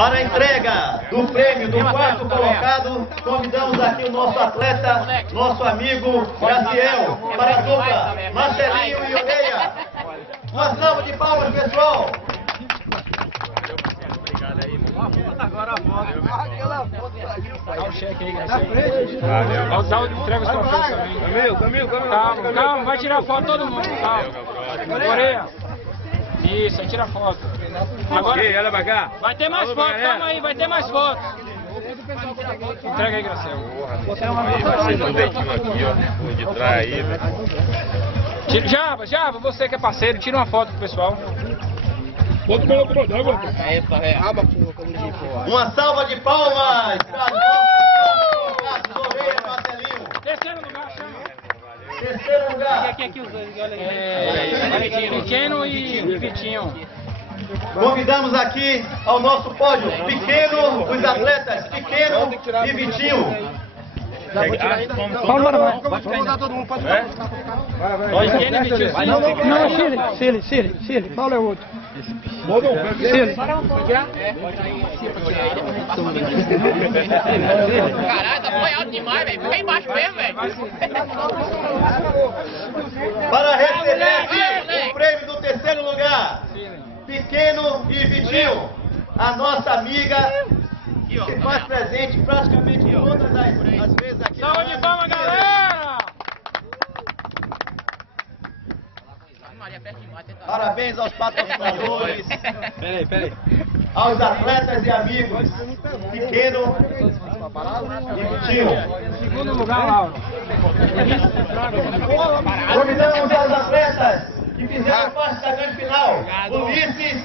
Para a entrega do prêmio do quarto colocado, convidamos aqui o nosso atleta, nosso amigo Graziel, para a dupla Marcelinho e Odeia. Uma salva de palmas, pessoal! Agora a foto. Dá o cheque aí, Graziel. Valeu. Entrega os troféus também. Calma, vai tirar foto todo mundo. Calma. Coreia. Isso, tira foto. Agora, olha pra cá. Vai ter mais foto, calma aí, vai ter mais foto. Entrega aí, Graziel. Aí vai ser um deitinho aqui, ó. Vou de trás aí, velho. Java, você que é parceiro, tira uma foto pro pessoal. Uma salva de palmas para o Odeia, Marcelinho. Terceiro lugar, chama. Terceiro lugar. Aqui os dois, olha aí. Pequeno e Vitinho. Convidamos aqui ao nosso pódio Pequeno, os atletas Pequeno e Vitinho. Vamos dar todo mundo, pode ir. Não, Cílio, Paulo é o outro. Cílio. Caralho, tá apoiado demais, velho. Fica embaixo mesmo, velho. Para receber aqui o prêmio do terceiro lugar, Pequeno e Vitinho, a nossa amiga que se faz presente praticamente todas as vezes aqui. Salve de palmas, galera! Parabéns aos patrocinadores, Peraí. aos atletas e amigos, Pequeno e Vitinho. Segundo lugar, Lauro. Convidamos aos atletas que fizeram parte da grande final, Ulisses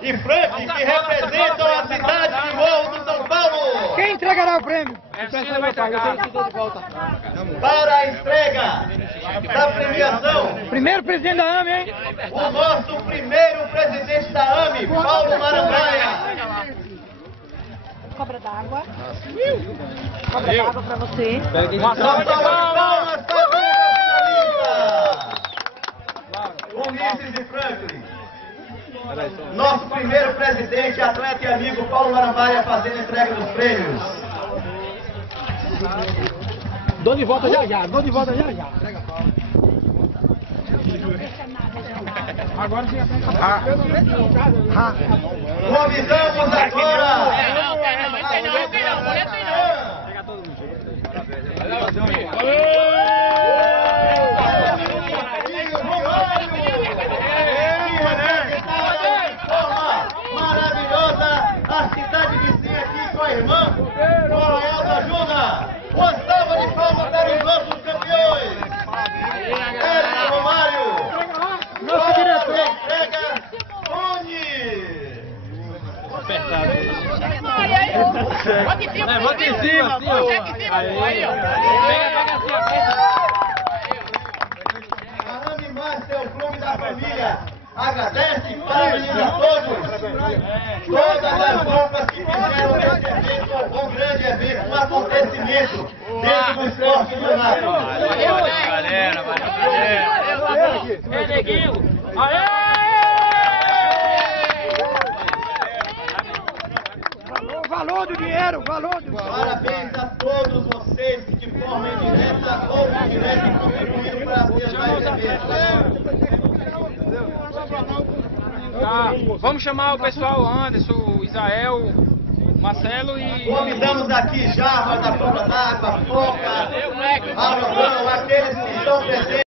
e Frank, que representam a cidade de Morro do São Paulo. Quem entregará o prêmio? Vai entregar. Para a entrega da premiação, Primeiro presidente da AME, hein? o nosso primeiro presidente da AME, Paulo Marangaia. Cobra d'água. Cobra d'água pra você. Uma salva de palmas! Ulisses e Franklin. Nosso primeiro presidente, atleta e amigo Paulo Marangaia fazendo a entrega dos prêmios. Dou de volta já. Agora sim. Convidamos agora. Maravilhosa, a cidade vizinha aqui com a irmã, com a Arraial da Ajuda. Uma salva de palmas para os nossos campeões. Érico Romário. Nosso diretor. Entrega Tony. Bota em cima, pô. Aí, ó. A Ami Master, o clube da família, agradece e parabeniza a todas as roupas que fizeram desse evento um grande evento, um acontecimento dentro do esporte do Nato. Valeu, galera. É, neguinho. Aê! Valor do dinheiro. Parabéns a todos vocês que de forma indireta ou indireta contribuíram para realizar esse evento. Tá, vamos chamar o pessoal, Anderson, Israel, Marcelo e... Convidamos aqui Java da Cobra d'Água, Foca, Arrogão, aqueles que estão presentes.